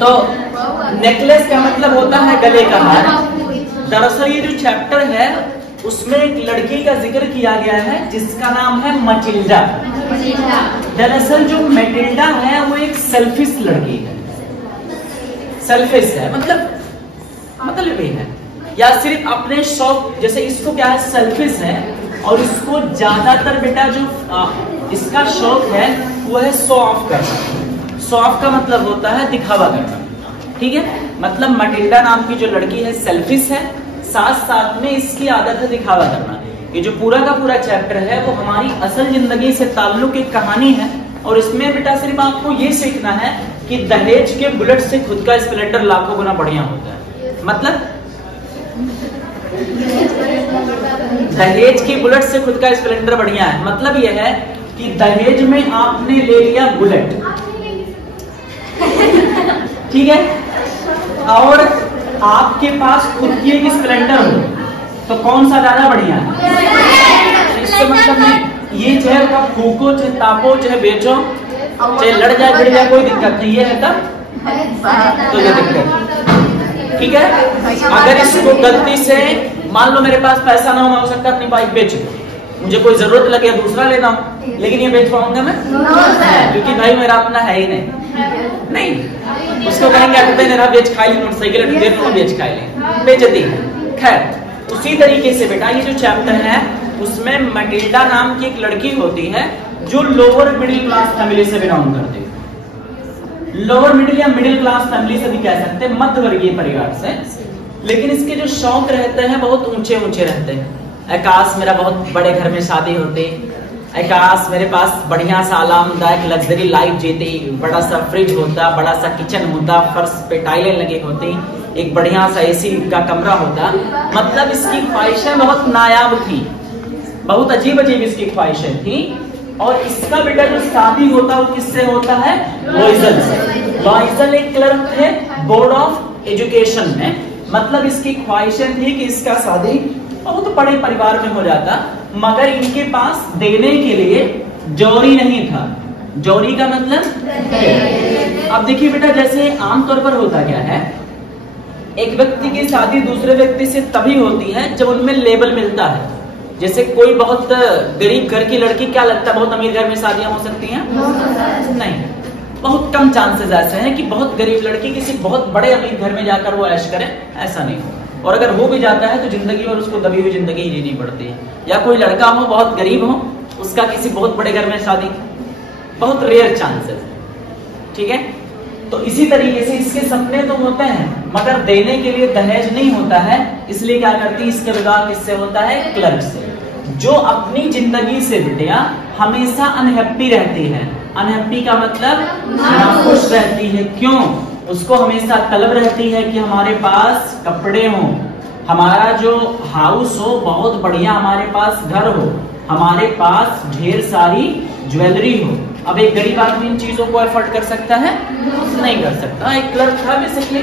तो नेकलेस का मतलब होता है गले का हार। दरअसल ये जो चैप्टर है उसमें एक लड़की का जिक्र किया गया है जिसका नाम है मटिल्डा। दरअसल जो मैटिल्डा है वो एक सेल्फिश लड़की है। सेल्फिश है मतलब ये है या सिर्फ अपने शौक, जैसे इसको क्या है सेल्फिश है और इसको ज्यादातर बेटा जो इसका शौक है वो है शो ऑफ करना। शो ऑफ का मतलब होता है दिखावा करना, ठीक है। मतलब मटिल्डा नाम की जो लड़की है सेल्फिश है, साथ साथ में इसकी आदत है दिखावा करना। ये जो पूरा का पूरा चैप्टर है वो हमारी असल जिंदगी से ताल्लुक एक कहानी है और इसमें बेटा सिर्फ आपको ये सीखना है कि दहेज के बुलेट से खुद का स्प्लेंडर लाखों गुना बढ़िया होता है। मतलब दहेज की बुलेट से खुद का स्प्लेंडर बढ़िया है, मतलब यह है कि दहेज में आपने ले लिया बुलेट, ठीक है, और आपके पास खुद की एक स्प्लेंडर हो तो कौन सा ज्यादा बढ़िया है? इससे मतलब नहीं, ये चाहे कब फूको चाहे तापो चाहे बेचो चाहे लड़ जाए भिड़ जाए कोई दिक्कत नहीं है तब तो ये दिक्कत, ठीक है। अगर इसको गलती से मान लो मेरे पास पैसा ना हो, मैं हो सकता है अपनी बाइक बेच दूं, मुझे कोई जरूरत लगे दूसरा लेना हो, लेकिन ये बेच पाऊंगा मैं? क्योंकि भाई मेरा अपना है ही नहीं। उसको कहेंगे अगर मेरा बेच खाई ली मोटरसाइकिल बेच खाई ले, बेचती है। खैर उसी तरीके से बेटा ये जो चैप्टर है उसमें मटिल्डा नाम की एक लड़की होती है जो लोअर मिडिल क्लास फैमिली से बिलोंग करती है। लोअर मिडिल या मिडिल क्लास फैमिली से भी कह सकते हैं, मध्यवर्गीय परिवार से। लेकिन इसके जो शौक रहते हैं बहुत ऊंचे ऊंचे रहते हैं। आकाश मेरा बहुत बड़े घर में शादी होती, आकाश मेरे पास बढ़िया सा आरामदायक लग्जरी लाइफ जीती, बड़ा सा फ्रिज होता, बड़ा सा किचन होता, फर्श पे टाइलें लगी होती, एक बढ़िया सा एसी का कमरा होता। मतलब इसकी ख्वाहिशें बहुत नायाब थी, बहुत अजीब अजीब इसकी ख्वाहिशें थी। और इसका बेटा जो शादी होता वो किससे होता है? लॉइजल से। लॉइजल एक क्लर्क थे बोर्ड ऑफ एजुकेशन में। मतलब इसकी ख्वाहिशें थी कि इसका शादी बहुत बड़े परिवार में हो जाता, मगर इनके पास देने के लिए जौहरी नहीं था। जौहरी का मतलब अब देखिए बेटा, जैसे आमतौर पर होता क्या है, एक व्यक्ति की शादी दूसरे व्यक्ति से तभी होती है जब उनमें लेबल मिलता है। जैसे कोई बहुत गरीब घर की लड़की, क्या लगता है बहुत अमीर घर में शादियां हो सकती हैं? नहीं, बहुत कम चांसेस ऐसे हैं कि बहुत गरीब लड़की किसी बहुत बड़े अमीर घर में जाकर वो ऐश करे, ऐसा नहीं हो। और अगर हो भी जाता है तो जिंदगी और उसको दबी हुई जिंदगी ही जीनी पड़ती है। या कोई लड़का हो बहुत गरीब हो, उसका किसी बहुत बड़े घर में शादी, बहुत रेयर चांसेस, ठीक है। तो इसी तरीके से इसके सपने तो होते हैं मगर देने के लिए दहेज नहीं होता है, इसलिए क्या करती है, इसका विवाह किससे होता है? क्लर्क से, जो अपनी जिंदगी से बिटिया हमेशा अनहैप्पी रहती है। अनहैप्पी का मतलब नाखुश रहती है। क्यों? उसको हमेशा तलब रहती है कि हमारे पास कपड़े हो, हमारा जो हाउस हो बहुत बढ़िया, हमारे पास घर हो, हमारे पास ढेर सारी ज्वेलरी हो। अब एक गरीब आदमी इन चीजों को एफर्ट कर सकता है? नहीं कर सकता। एक क्लर्क था बेसिकली।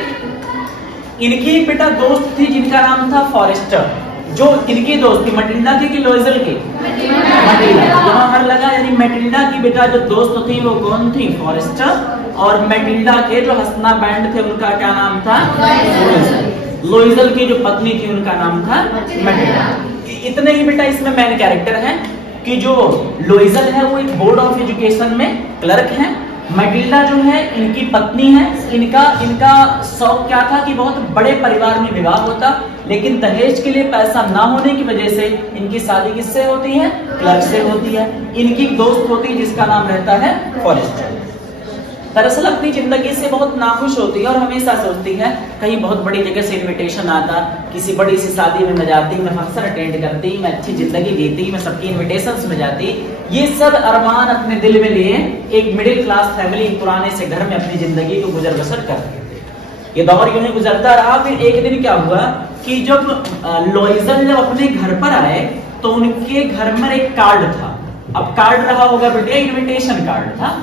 इनकी एक बेटा दोस्त थी जिनका नाम था फॉरेस्टर। जो इनकी दोस्त थी मटिल्डा की कि लॉइजल की? मटिल्डा। यहाँ हर लगा, यानी मटिल्डा की बेटा जो दोस्त थी वो कौन थी? फॉरेस्टर। और मटिल्डा के जो हसना बैंड थे उनका क्या नाम था? लॉइजल। लॉइजल की जो पत्नी थी उनका नाम था मटिल्डा। इतने ही बेटा इसमें मेन कैरेक्टर है कि जो लॉइजल है वो एक बोर्ड ऑफ एजुकेशन में क्लर्क है। मटिल्डा जो है इनकी पत्नी है। इनका शौक क्या था कि बहुत बड़े परिवार में विवाह होता, लेकिन दहेज के लिए पैसा ना होने की वजह से इनकी शादी किससे होती है? क्लर्क से होती है। इनकी दोस्त होती है जिसका नाम रहता है फॉरेस्टर। दरअसल अपनी जिंदगी से बहुत नाखुश होती है और हमेशा सोचती है कहीं बहुत बड़ी जगह से इनविटेशन आता, किसी बड़ी सी शादी में मैं जाती, मैं फंक्शन अटेंड करती, मैं अच्छी जिंदगी जीती, मैं सबकी इनविटेशंस में जाती। ये सब अरमान अपने दिल में लिए एक मिडिल क्लास फैमिली पुराने से घर में अपनी जिंदगी को गुजर बसर करती थी। ये दौर यूं ही गुजरता रहा। फिर एक दिन क्या हुआ कि जब लॉइजल जब अपने घर पर आए तो उनके घर में एक कार्ड था। अब कार्ड रहा होगा बेटे, इन्विटेशन कार्ड था,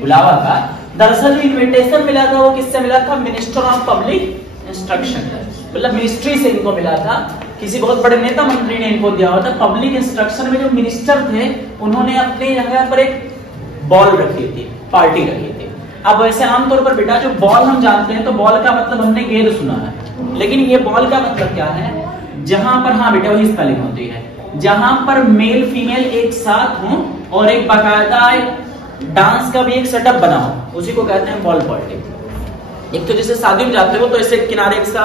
बुलावा का। दरअसल जो इन्विटेशन मिला था वो किससे मिला था? मिनिस्टर ऑफ पब्लिक इंस्ट्रक्शन, मतलब मिनिस्ट्री से इनको मिला था। किसी बहुत बड़े नेता मंत्री ने इनको दिया हुआ था। पब्लिक इंस्ट्रक्शन में जो मिनिस्टर थे उन्होंने अपने जगह पर एक बॉल रखी थी, पार्टी रखी थी। अब वैसे आमतौर पर बेटा जो बॉल हम जानते हैं तो बॉल का मतलब हमने गेंद सुना है, लेकिन ये बॉल का मतलब क्या है? जहां पर, हाँ बेटा वही स्पेलिंग होती है, जहां पर मेल फीमेल एक साथ हो और एक बाकायदा डांस का भी एक सेटअप बना हो, उसी को कहते हैं बॉल पार्टी। एक तो जैसे शादी में जाते हो तो ऐसे किनारे सा,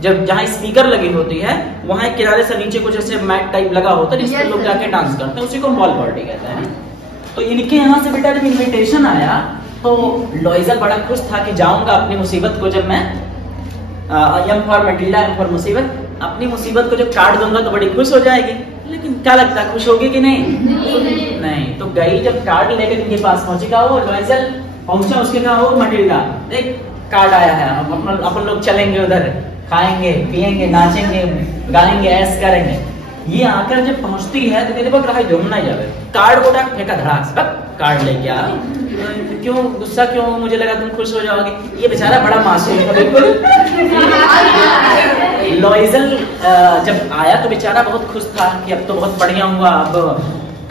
जब जहाँ स्पीकर लगी होती है वहां एक किनारे से नीचे कुछ ऐसे मैट टाइप लगा होता है जिसपे लोग जाके डांस करते हैं, उसी को बॉल पार्टी कहते हैं। तो इनके यहाँ से बेटा जब इन्विटेशन आया तो लॉइजल बड़ा खुश था कि जाऊंगा अपनी मुसीबत को, जब मैं M for Matilda, M for मुसीबत, अपनी मुसीबत को जब काट दूंगा तो बड़ी खुश हो जाएगी। लेकिन क्या लगता है खुश होगी कि नहीं? नहीं। तो गई जब कार्ड लेकर इनके पास पहुंची, कहा वो लॉइजल पहुंचा, उसके कहा वो मैटिल्डा देख कार्ड आया है, अपन लोग चलेंगे उधर, खाएंगे पिएंगे नाचेंगे गाएंगे ऐश करेंगे। ये आकर जब पहुंचती है तो कहते बक रहा घूमना ही जावे, कार्ड को फेंका धड़ाक से, कार्ड लेके आ, क्यों गुस्सा क्यों? मुझे लगा तुम खुश हो जाओगे। ये बेचारा बड़ा मासूम था बिल्कुल। लॉइजल जब आया तो बेचारा बहुत खुश था कि अब तो बहुत बढ़िया हुआ, अब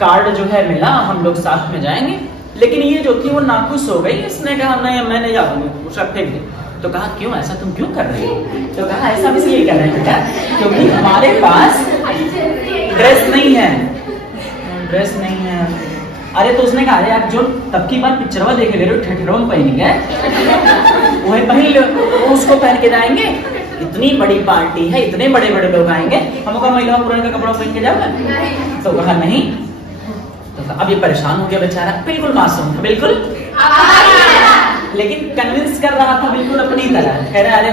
कार्ड जो है मिला, हम लोग साथ में जाएंगे। लेकिन ये जो थी वो नाखुश हो गई, इसने कहा नहीं मैं नहीं जाऊंगी, उसका फेंक दे। तो कहा क्यों, ऐसा तुम क्यों कर रही हो? तो कहा ऐसा भी इसलिए कर रहे हैं बेटा क्योंकि हमारे पास ड्रेस नहीं है, ड्रेस नहीं है। अरे तो उसने कहा यार जो तब की बात पिक्चरवा देखे ले रहे हो, ठेठरों में पहनेंगे वही पहन लो, उसको पहन के जाएंगे, इतनी बड़ी पार्टी है, इतने बड़े बड़े लोग आएंगे, हमको महिला पुराने का कपड़ा पहन के जाओगे? तो कहा नहीं। तो अब ये परेशान हो गया बेचारा, बिल्कुल मासूम था बिल्कुल, लेकिन कन्विंस कर रहा था बिल्कुल अपनी तरह, कह रहे अरे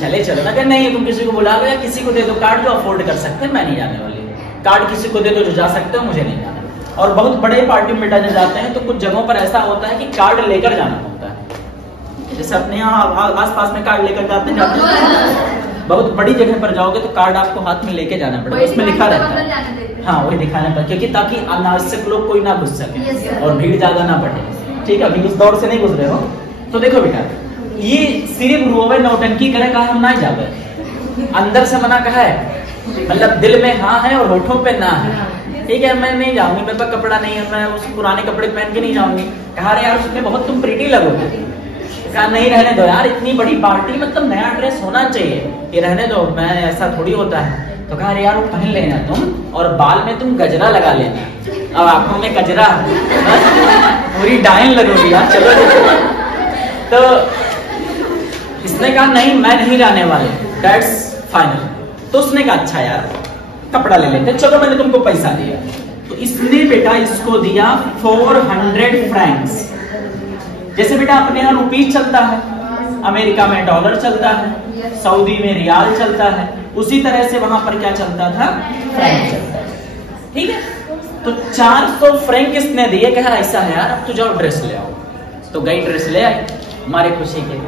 चले चलो ना, नहीं तुम किसी को बुला लो या किसी को दे दो कार्ड जो अफोर्ड कर सकते हैं, मैं नहीं जाने वाली, कार्ड किसी को दे दो जो जा सकते हो, मुझे नहीं जाना। और बहुत बड़े पार्टी में बेटा जाते हैं तो कुछ जगहों पर ऐसा होता है कि कार्ड लेकर जाना होता है, जैसे अपने यहाँ आस पास में कार्ड लेकर जाते हैं, बहुत बड़ी जगह पर जाओगे तो कार्ड आपको हाथ में लेके जाना पड़ेगा, उसमें लिखा रहता है, हाँ वही दिखाना पड़ेगा, क्योंकि ताकि अनावश्यक लोग कोई ना घुस सके और भीड़ ज्यादा ना बढ़े। ठीक है, अभी उस दौर से नहीं गुजरे हो तो देखो बेटा, ये सिर्फ रोवे नौटंकी करे कहा हम ना जावे, अंदर से मना कहा है, मतलब दिल में हाँ है और होठों पे ना है। ठीक है, मैं नहीं जाऊंगी, मेरे पास कपड़ा नहीं है, मैं उस पुराने कपड़े पहन के नहीं जाऊंगी। कहा अरे यार उसमें बहुत तुम प्रीटी लगोगे। कहा नहीं रहने दो यार, इतनी बड़ी पार्टी मतलब नया ड्रेस होना चाहिए, ये रहने दो, मैं ऐसा थोड़ी होता है। तो कहा अरे यार वो पहन लेना तुम, और बाल में तुम गजरा लगा लेना, अब आंखों में गजरा पूरी डायन लगोगी यार, चलो। तो इसने कहा नहीं मैं नहीं जाने वाले, दैट्स फाइनल। तो उसने कहा अच्छा यार कपड़ा ले लेते, चलो मैंने तुमको पैसा दिया। तो इसने बेटा इसको दिया 400 फ्रैंक्स। जैसे बेटा अपने यहाँ रुपीज चलता है, अमेरिका में डॉलर चलता है, सऊदी में रियाल चलता है, उसी तरह से वहां पर क्या चलता था, फ्रैंक चलता है। ठीक है, तो 400 फ्रैंक इसने दिए, कहा ऐसा है यार अब तो जाओ ड्रेस ले आओ। तो गई ड्रेस ले आई हमारे खुशी के,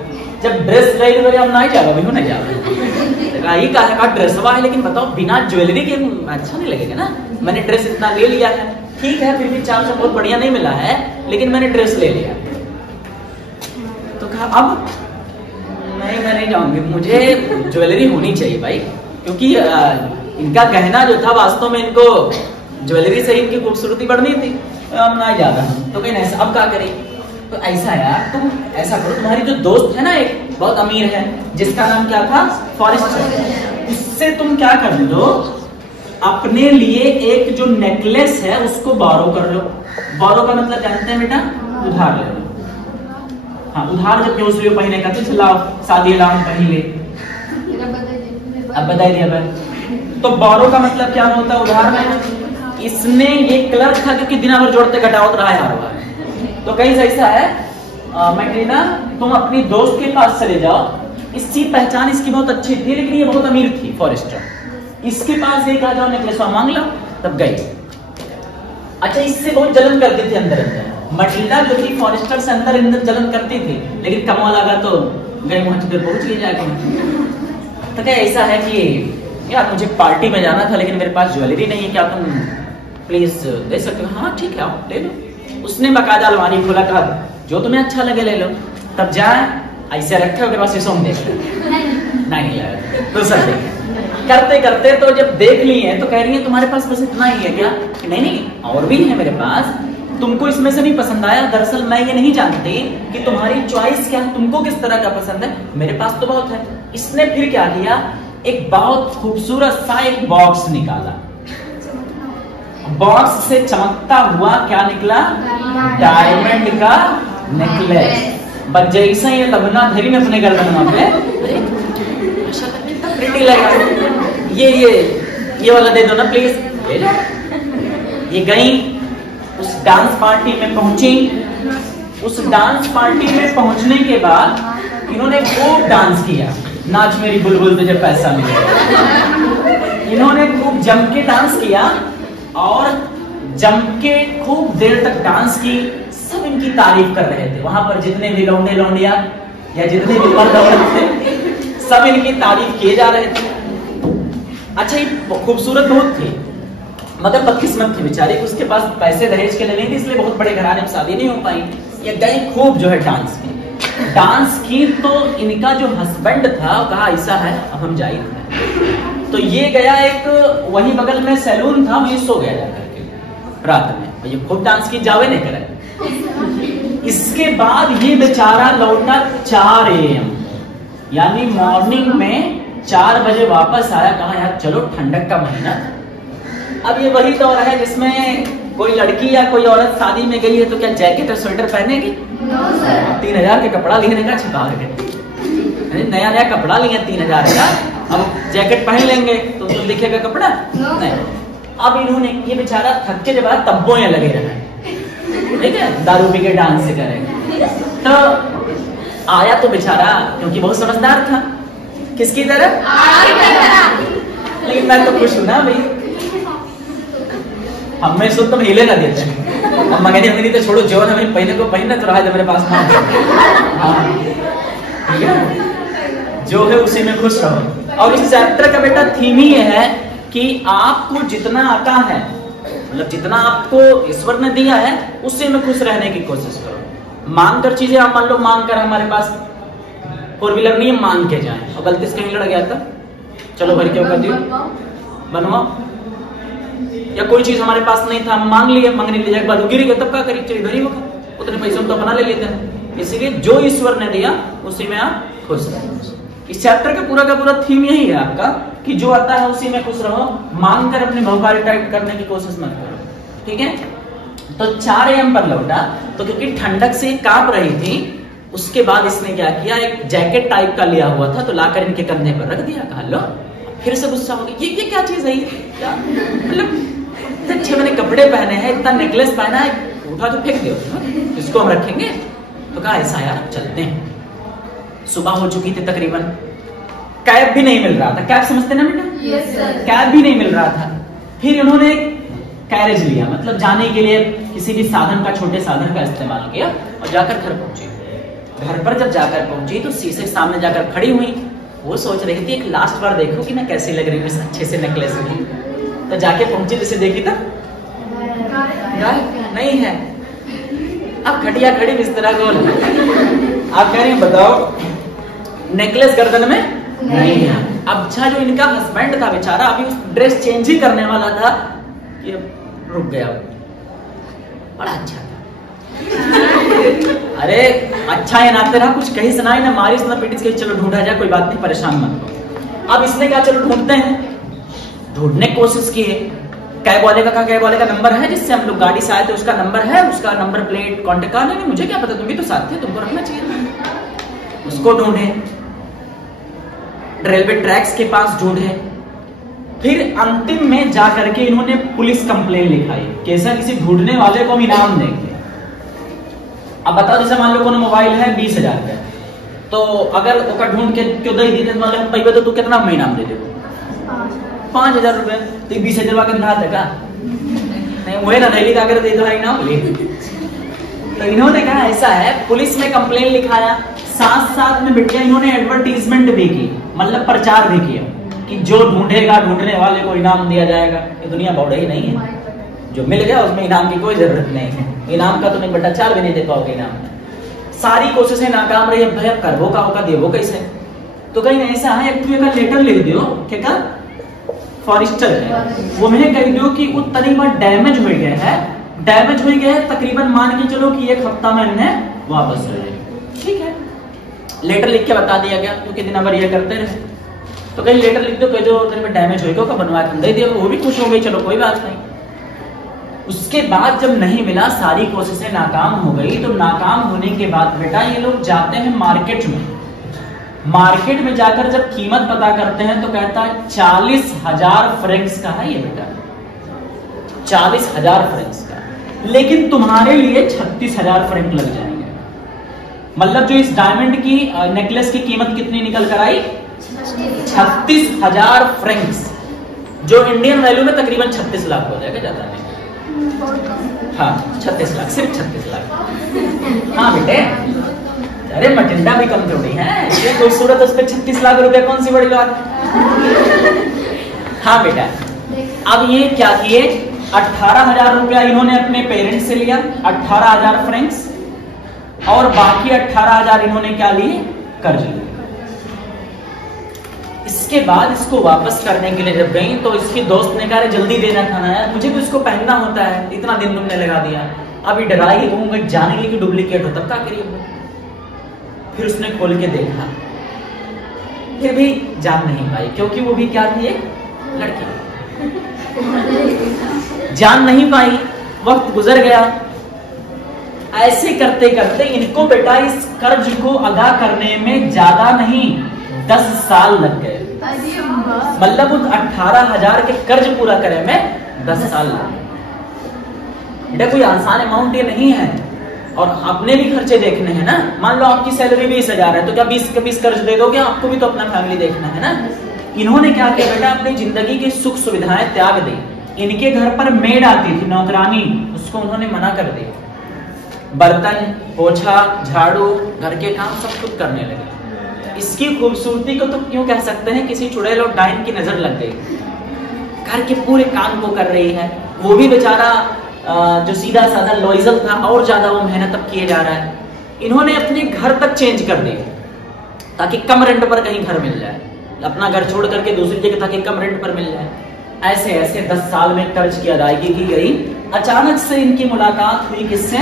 जब ड्रेस ले ली हम नहीं जाएगा भी नहीं जाएगा, ये कहा ड्रेसवा है लेकिन बताओ बिना ज्वेलरी के अच्छा नहीं लगेगा ना, मैंने ड्रेस इतना ले लिया है, ठीक है फिर भी 400 बहुत बढ़िया नहीं मिला है, लेकिन मैंने ड्रेस ले लिया। तो कहा अब नहीं मैं नहीं जाऊंगी, मुझे ज्वेलरी होनी चाहिए भाई, क्योंकि इनका गहना जो था वास्तव में इनको ज्वेलरी से इनकी खूबसूरती बढ़नी थी, हम नहीं जा रहा। तो कहीं ऐसा अब क्या करें? तो ऐसा यार तुम ऐसा करो, तुम्हारी जो दोस्त है ना एक बहुत अमीर है जिसका नाम क्या था, फॉरेस्टर, उससे तुम क्या कर दो, अपने लिए एक जो नेकलेस है उसको बारो कर लो। बारो का मतलब जानते हैं बेटा, उधार ले लो। हाँ उधार जब क्यों से पहने का, तो लाओ शादी लाओ पहन ले, अब बता दिया भाई। तो बारो का मतलब क्या होता है, उधार में। इसने ये क्लर्क था क्योंकि दिन भर जोड़ते घटावत रहा है, तो कहीं ऐसा है मैट्रीना तुम अपनी दोस्त के पास चले जाओ, इसकी पहचान इसकी बहुत अच्छी थी लेकिन ये बहुत अमीर थी फॉरेस्टर, इसके पास एक आ जाओ नेकलेस मांग लो, तब गई। अच्छा इससे बहुत जलन करती थी अंदर अंदर, मटिल्डा जो थी फॉरेस्टर से अंदर अंदर जलन करती थी, लेकिन कमवा लगा तो गई वहां तक पहुंच गई जाके। तो क्या ऐसा है कि यार मुझे पार्टी में जाना था लेकिन मेरे पास ज्वेलरी नहीं है, क्या तुम प्लीज दे सकते हो? हाँ ठीक है आओ ले लो। उसने बकायदा अलमारी खोला, कहा जो तुम्हें अच्छा लगे ले लो। तब जाए ऐसे रखे हो पास शीशों में देख नहीं लगा, दूसरा देख करते करते तो जब देख ली है तो कह रही है तुम्हारे पास बस इतना ही है क्या? नहीं नहीं और भी है मेरे पास, तुमको इसमें से नहीं पसंद आया, दरअसल मैं ये नहीं जानती कि तुम्हारी चॉइस क्या है, तुमको किस तरह का पसंद है, मेरे पास तो बहुत है। इसने फिर क्या किया, एक बहुत खूबसूरत सा एक बॉक्स निकाला। बॉक्स से चमकता हुआ क्या निकला, डायमंड का नेकलेस। बस जैसे ही ये लबना धरी में अपने गर्दन पे, कितना प्रिटी लगा। ये वाला दे दो ना प्लीज। ये गई उस डांस पार्टी में पहुंची। उस डांस पार्टी में पहुंचने के बाद इन्होंने खूब डांस किया, नाच मेरी बुलबुल तुझे पैसा मिलेगा। इन्होंने खूब जम के डांस किया और जम के खूब देर तक डांस की। सब इनकी तारीफ कर रहे थे, वहां पर जितने भी लौंडे लौंडिया या जितने भी मर्द औरत थे, सब इनकी तारीफ किए जा रहे थे। अच्छा, ये खूबसूरत बहुत थी, मगर बदकिस्मत थी बेचारी, उसके पास पैसे दहेज के लिए नहीं थे, इसलिए बहुत बड़े घराने में शादी नहीं हो पाई। ये गए खूब जो है डांस की तो इनका जो हस्बैंड था कहा ऐसा है अब हम जाएंगे। तो ये गया एक वही बगल में सैलून था, वहीं सो गया जाकर के रात में। ये खूब डांस की, जावे नहीं करे। इसके बाद ये बेचारा लौटा 4 AM, यानी मॉर्निंग में 4 बजे वापस आया। कहा यार चलो ठंडक का महीना। अब ये वही दौर है जिसमें कोई लड़की या कोई औरत शादी में गई है तो क्या जैकेट और स्वेटर पहनेगी? 3000 के कपड़ा लेने का छिपा के, नया नया कपड़ा लिए 3000 का, अब जैकेट पहन लेंगे तो दिखेगा कपड़ा नहीं। अब इन्होंने, ये बेचारा थक के बाद तब्बों या लगे रहे, ठीक है, दारू पी के डांस से करेंगे। तो आया तो बेचारा, क्योंकि बहुत समझदार था, किसकी तरह? लेकिन मैं तो खुश हूं ना भाई, हमें सुन तुम हिले ना देते हैं। अब मंगनी मंगनी तो छोड़ो, जो हमें पहले को पहनना तो रहा मेरे पास, ठीक है, जो है उसी में खुश रहो। और इस चैप्टर का बेटा थीम ही ये है कि आपको जितना आता है, मतलब जितना आपको ईश्वर ने दिया है उससे में खुश रहने की कोशिश करो। मांग कर चीजें, आप मान लो मांग कर हमारे पास 4 व्हीलर नहीं है, मांग के जाए और गलती से कहीं लड़ गया था, चलो भाई क्यों कर दियो, बनवाओ। या कोई चीज हमारे पास नहीं था, हम मांग लिए, मांगने ले जाए बाद गिरी गया, तब क्या करीब चलिए धरी होगा, उतने पैसे हम तो अपना ले लेते हैं। इसीलिए जो ईश्वर ने दिया उसी में आप खुश रहो। इस चैप्टर का पूरा थीम यही है आपका कि जो आता है उसी में खुश रहो, मांग कर अपने भौकाली टाइप करने की कोशिश मत करो, ठीक है। तो 4 AM पर लौटा, तो क्योंकि ठंडक से कांप रही थी, उसके बाद इसने क्या किया, एक जैकेट टाइप का लिया हुआ था तो लाकर इनके कंधे पर रख दिया। कहा लो, फिर से गुस्सा हो गया, ये क्या चीज है, क्या मतलब इतने अच्छे मैंने कपड़े पहने हैं, इतना नेकलेस पहना है, उठा के फेंक दो, इसको हम रखेंगे। तो कहा ऐसा यार चलते हैं। सुबह हो चुकी थी तकरीबन, कैब भी नहीं मिल रहा था, कैब समझते ना बेटा? yes, कैब भी नहीं मिल रहा था। फिर इन्होंने कैरेज लिया, मतलब जाने के लिए किसी भी साधन का, छोटे साधन का इस्तेमाल किया और जाकर घर पहुंची। घर पर जब जाकर पहुंची तो शीशे के सामने जाकर खड़ी हुई, वो सोच रही थी एक लास्ट बार देखो कि मैं कैसी लग रही हूँ इस अच्छे से नेकलेस में। तो जाके पहुंची, जिसे देखी था नहीं है, अब खटिया खड़ी बिस्तरा गोल। आप कह रही हैं बताओ नेकलेस गर्दन में नहीं है। अब अच्छा जो इनका हस्बैंड था बेचारा, अभी उस ड्रेस चेंज ही करने वाला था, ये रुक गया। बड़ा अच्छा था, अरे अच्छा है ना, तेरा कुछ कहीं सुनाई ना, मारिस ना पीटिस के, चलो ढूंढा जाए, कोई बात नहीं, परेशान मत हो। अब इसने क्या, चलो ढूंढते हैं, ढूंढने की कोशिश की है। कैब वाले का कैब वाले का नंबर है जिससे हम लोग गाड़ी से आए थे, उसका नंबर है, उसका नंबर प्लेट कॉन्टेक्ट का नहीं, मुझे क्या पता, तुम भी तो साथ थे, तुमको रखना चाहिए। उसको ढूंढे, रेलवे ट्रैक्स के पास ढूंढे, फिर अंतिम में जाकर के इन्होंने पुलिस कंप्लेन लिखाई, कैसा किसी ढूंढने वाले को हम इनाम देंगे। अब बताओ, जैसे मान लो कोनो मोबाइल है 20,000 का, तो अगर ओका ढूंढ के क्यों दे दी पैबे तो तू कितना महीना दे दे? 5,000 रुपए। तो 20,000 का दिखा देगा नहीं, वही ना नहीं लिखा कर दे दो ना। तो इन्होंने कहा ऐसा है, पुलिस में कंप्लेन लिखाया, साथ साथ में बेटिया इन्होंने एडवर्टीजमेंट भी की, मतलब प्रचार भी किया कि जो ढूंढेगा, ढूंढने वाले को इनाम दिया जाएगा। ये दुनिया बौड़ ही नहीं है, जो मिल गया उसमें इनाम की कोई जरूरत नहीं है। इनाम का तो नहीं बेटा, 4 भी नहीं दे पाओगे इनाम। सारी कोशिशें नाकाम रही, भैया करबो का होगा, देवो कैसे? तो कहीं ऐसा है, एक का लेटर लिख दियो, क्या फॉरेस्टर है, वो मैंने कह दियो कि वो तरीका डैमेज हो गया है, डैमेज हो गया है, तकरीबन मान के चलो कि 1 हफ्ता में इन्हें वापस हो जाएगी। ठीक है, लेटर लिख के बता दिया गया, क्योंकि दिन भर ये करते रहे। तो कहीं लेटर लिख दो कि जो तेरे में डैमेज होगा का बनवा के दे दिया, वो भी खुश हो गई, चलो कोई बात नहीं। उसके बाद जब नहीं मिला, सारी कोशिशें नाकाम हो गई, तो नाकाम होने के बाद बेटा ये लोग जाते हैं मार्केट में। मार्केट में जाकर जब कीमत पता करते हैं तो कहता है 40,000 फ्रैंक्स का है ये बेटा, 40,000 फ्रैंक्स का, लेकिन तुम्हारे लिए 36,000 फ्रैंक लग जाएंगे। मतलब जो इस डायमंड की नेकलेस की कीमत कितनी निकल कर आई? 36,000 फ्रैंक्स, जो इंडियन वैल्यू में तकरीबन 36 लाख हो जाएगा, ज्यादा नहीं। हाँ 36 लाख, सिर्फ 36 लाख। हाँ बेटे, अरे मटिंडा भी कम थोड़ी है, ये खूबसूरत, उस पर 36 लाख रुपए कौन सी बड़ी बात। हाँ बेटा, अब ये क्या किए, 18,000 रुपया इन्होंने अपने पेरेंट्स से लिया, 18,000 फ्रैंक्स, और बाकी 18,000 इन्होंने क्या लिए, कर्ज लिए। इसके बाद इसको वापस करने के लिए जब गई तो इसकी दोस्त ने कहा जल्दी देना था ना यार, मुझे तो इसको पहनना होता है, इतना दिन तुमने लगा दिया, अभी डराई घूमूंगा जाने के लिए कि डुप्लीकेट हो, तब क्या करिए। फिर उसने खोल के देखा, फिर भी जान नहीं पाई, क्योंकि वो भी क्या थी, एक लड़की, जान नहीं पाई। वक्त गुजर गया, ऐसे करते करते इनको बेटा इस कर्ज को अदा करने में ज्यादा नहीं 10 साल लग गए। मतलब उस 18,000 के कर्ज पूरा करे में 10 साल लगे। बेटा कोई आसान अमाउंट ये नहीं है, और अपने भी खर्चे देखने हैं ना। मान लो आपकी सैलरी 20,000 है, तो क्या 20 के 20 कर्ज दे दोगे? आपको भी तो अपना फैमिली देखना है ना। इन्होंने क्या किया बेटा, अपनी जिंदगी की सुख सुविधाएं त्याग दी। इनके घर पर मेड आती थी, नौकरानी, उसको उन्होंने मना कर दिया। बर्तन, पोछा, झाड़ू, घर के काम सब कुछ करने लगे। इसकी खूबसूरती को तो क्यों कह सकते हैं, किसी चुड़ैल और डाइन की नजर लग गई। घर के पूरे काम को कर रही है। वो भी बेचारा जो सीधा साधा लॉयजल था, और ज्यादा वो मेहनत अब किए जा रहा है। इन्होंने अपने घर तक चेंज कर दिए ताकि कम रेंट पर कहीं घर मिल जाए, अपना घर छोड़ करके दूसरी जगह ताकि कम रेंट पर मिल जाए। ऐसे ऐसे 10 साल में कर्ज की अदायगी की गई। अचानक से इनकी मुलाकात हुई किससे?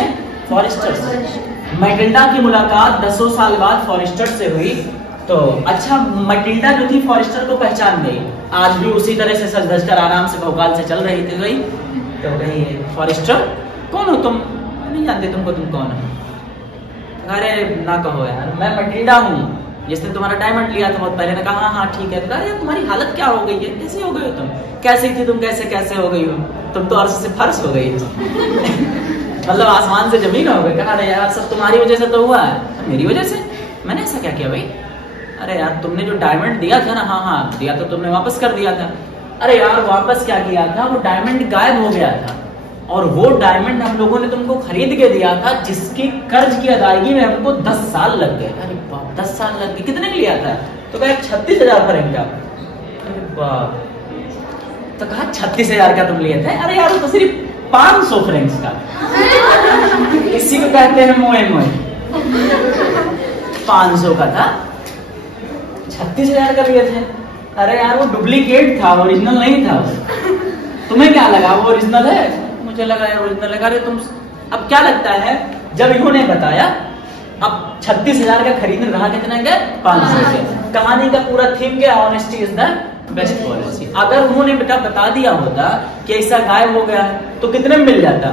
फॉरेस्टर से। मैटिल्डा की मुलाकात 10 साल बाद फॉरेस्टर से हुई। तो अच्छा, मैटिल्डा जो थी फॉरेस्टर को पहचान गई। आज भी उसी तरह से सज धज कर आराम से भोपाल से चल रही थी। गई तो गई, फॉरेस्टर कौन हो तुम? नहीं जानते तुमको, तुम कौन हो? अरे ना कहो यार, मैं मैटिल्डा हूँ, जिसने तुम्हारा डायमंड लिया था बहुत पहले। ने कहा हाँ ठीक है। तो अरे तुम्हारी हालत क्या हो गई है, कैसी हो गई हो तुम? कैसी थी तुम, कैसे कैसे हो गई हो तुम? तो अर्श से फर्श हो गई मतलब आसमान से जमीन हो गई। कहा अरे यार सब तुम्हारी वजह से तो हुआ है। मेरी वजह से? मैंने ऐसा क्या किया भाई? अरे यार तुमने जो डायमंड दिया था ना, हाँ हाँ दिया तो तुमने वापस कर दिया था। अरे यार वापस क्या किया था, वो डायमंड गायब हो गया था, और वो डायमंड हम लोगों ने तुमको खरीद के दिया था, जिसके कर्ज की अदायगी में हमको 10 साल लग गए। अरे बाप, 10 साल लग गए। कितने लिया था? तो कहा 36,000 फ्रैंक का। अरे बाप, तो कहा 36,000 का तुम लिए थे? अरे यार वो तो सिर्फ 500 फ्रैंक्स का। इसी को कहते हैं मोए मोए। 500 का था, 36,000 का लिए थे। अरे यार वो डुप्लीकेट था, ओरिजिनल नहीं था। तुम्हें क्या लगा वो ओरिजिनल है? मुझे लगा यार ओरिजिनल लगा। अरे तुम, अब क्या लगता है जब इन्होंने बताया, अब 36,000 का खरीदने रहा कितने का? 500 के। कहानी का पूरा थीम क्या? Honesty is the best policy. अगर उन्होंने बेटा बता दिया होता कि ऐसा गायब हो गया है, तो कितने में मिल जाता?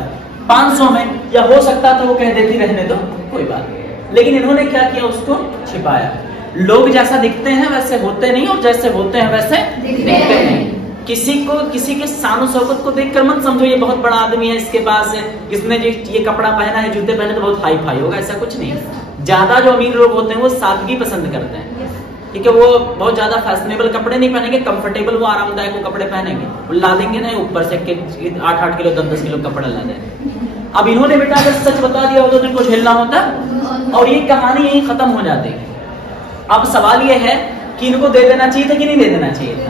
500 में। या हो सकता था वो कह देती रहने दो, कोई बात नहीं। लेकिन इन्होंने क्या किया, उसको छिपाया। लोग जैसा दिखते हैं वैसे होते नहीं, और जैसे होते हैं वैसे दिखते नहीं। किसी को, किसी के शान शौकत को देखकर मत समझो ये बहुत बड़ा आदमी है, इसके पास है, इसने ये कपड़ा पहना है, जूते पहने तो बहुत हाई फाई होगा, ऐसा कुछ नहीं। ज्यादा जो अमीर लोग होते हैं वो सादगी पसंद करते हैं, ठीक है। वो बहुत ज्यादा फैशनेबल कपड़े नहीं पहनेंगे, कंफर्टेबल वो आरामदायक वो कपड़े पहनेंगे। वो ला देंगे ना ऊपर से 8-8 किलो 10-10 किलो कपड़ा ला देंगे। अब इन्होंने बेटा अगर सच बता दिया होता तो इनको झेलना होता, और ये कहानी यही खत्म हो जाती है। अब सवाल ये है कि इनको दे देना चाहिए था कि नहीं दे देना चाहिए था?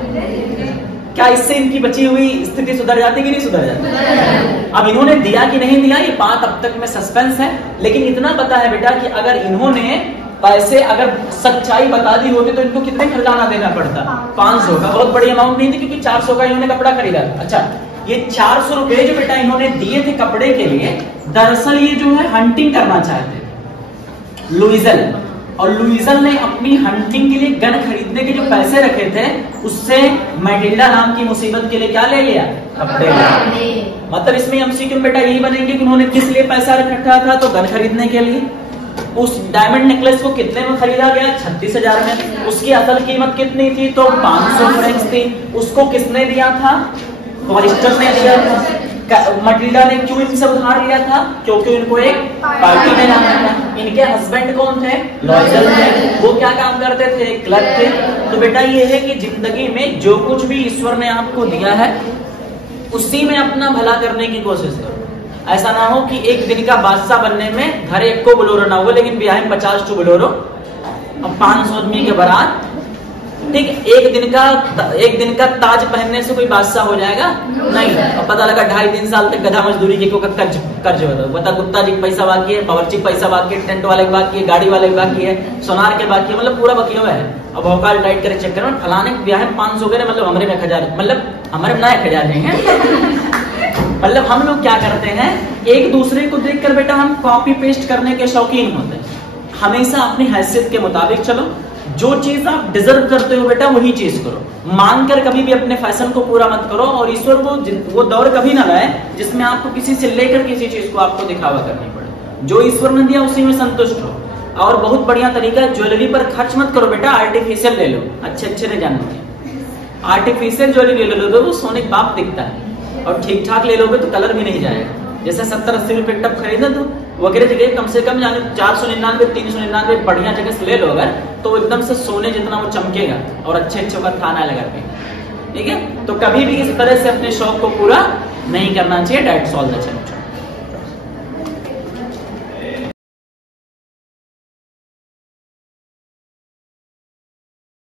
क्या इससे इनकी बची हुई स्थिति सुधर जाती कि नहीं सुधर जाती? अब इन्होंने दिया कि नहीं दिया, ये बात अब तक में सस्पेंस है। लेकिन इतना पता है बेटा कि अगर इन्होंने पैसे, अगर सच्चाई बता दी होती तो इनको कितने खजाना देना पड़ता? 500 का। बहुत बड़ी अमाउंट नहीं थी, क्योंकि 400 का इन्होंने कपड़ा खरीदा था। अच्छा, ये 400 रुपए जो बेटा इन्होंने दिए थे कपड़े के लिए, दरअसल ये जो है हंटिंग करना चाहते थे लुइजल, और लुइजल ने अपनी हंटिंग के लिए गन खरीदने के जो पैसे रखे थे उससे मैटिल्डा नाम की मुसीबत के लिए क्या ले लिया, कपड़े ले। मतलब इसमें एमसीक्यू बेटा यही बनेंगे कि उन्होंने किस लिए पैसा रखा था, तो गन खरीदने के लिए। उस डायमंड नेकलेस को कितने में खरीदा गया, 36,000 में। उसकी असल कीमत कितनी थी, तो 500 फ्रैंक्स थी। उसको किसने दिया था, फॉरेस्टर ने दिया था। मटिल्डा ने क्यों इनसे उधार लिया था, क्योंकि उनको एक पार्टी में जाना था। इनके हस्बैंड कौन थे, लॉयजल थे। वो क्या काम करते थे, क्लर्क थे। तो बेटा ये है कि जिंदगी में जो कुछ भी ईश्वर ने आपको दिया है उसी में अपना भला करने की कोशिश करो। ऐसा ना हो कि एक दिन का बादशाह बनने में घर एक को बोलोरो ना हो, लेकिन ब्याह में 50 टू बोलोरो और 500 आदमी के बारात। ठीक, एक दिन का ताज पहनने से कोई बादशाह हो जाएगा नहीं। अब पता लगा 2.5-3 साल तक गधा मजदूरी के कर्ज बता, गुप्ता जी पैसा बाकी है, बावर्ची पैसा बाकी है, टेंट वाले के बाकी है, गाड़ी वाले के बाकी है, सोनार के बाकी है, मतलब पूरा बाकी हुआ है। अब भौकाल टाइट करे चक्कर में फलाने ब्याह में 500 करे, मतलब हमारे में 1000, मतलब हमारे में 1000 हैं। मतलब हम लोग क्या करते हैं, एक दूसरे को देखकर बेटा हम कॉपी पेस्ट करने के शौकीन होते हैं। हमेशा अपनी हैसियत के मुताबिक चलो, जो चीज आप डिजर्व करते हो बेटा वही चीज करो। मांगकर कभी भी अपने फैशन को पूरा मत करो, और ईश्वर वो दौर कभी ना लाए जिसमें आपको किसी से लेकर किसी चीज को आपको दिखावा करनी पड़े। जो ईश्वर ने दिया उसी में संतुष्ट हो। और बहुत बढ़िया तरीका है, ज्वेलरी पर खर्च मत करो बेटा, आर्टिफिशियल ले लो, अच्छे डिजाइन के। आर्टिफिशियल ज्वेलरी ले लोगे वो सोने के बाप दिखता है, और ठीक ठाक ले लोगे तो कलर भी नहीं जाएगा। जैसे 70-80 रुपए टप खरीदे तो वगैरह जगह कम से कम जाने 499 399 बढ़िया जगह से ले लो अगर, तो एकदम से सोने जितना वो चमकेगा और अच्छे का थाना लगा के। ठीक है, तो कभी भी इस तरह से अपने शौक को पूरा नहीं करना चाहिए। That's all the time.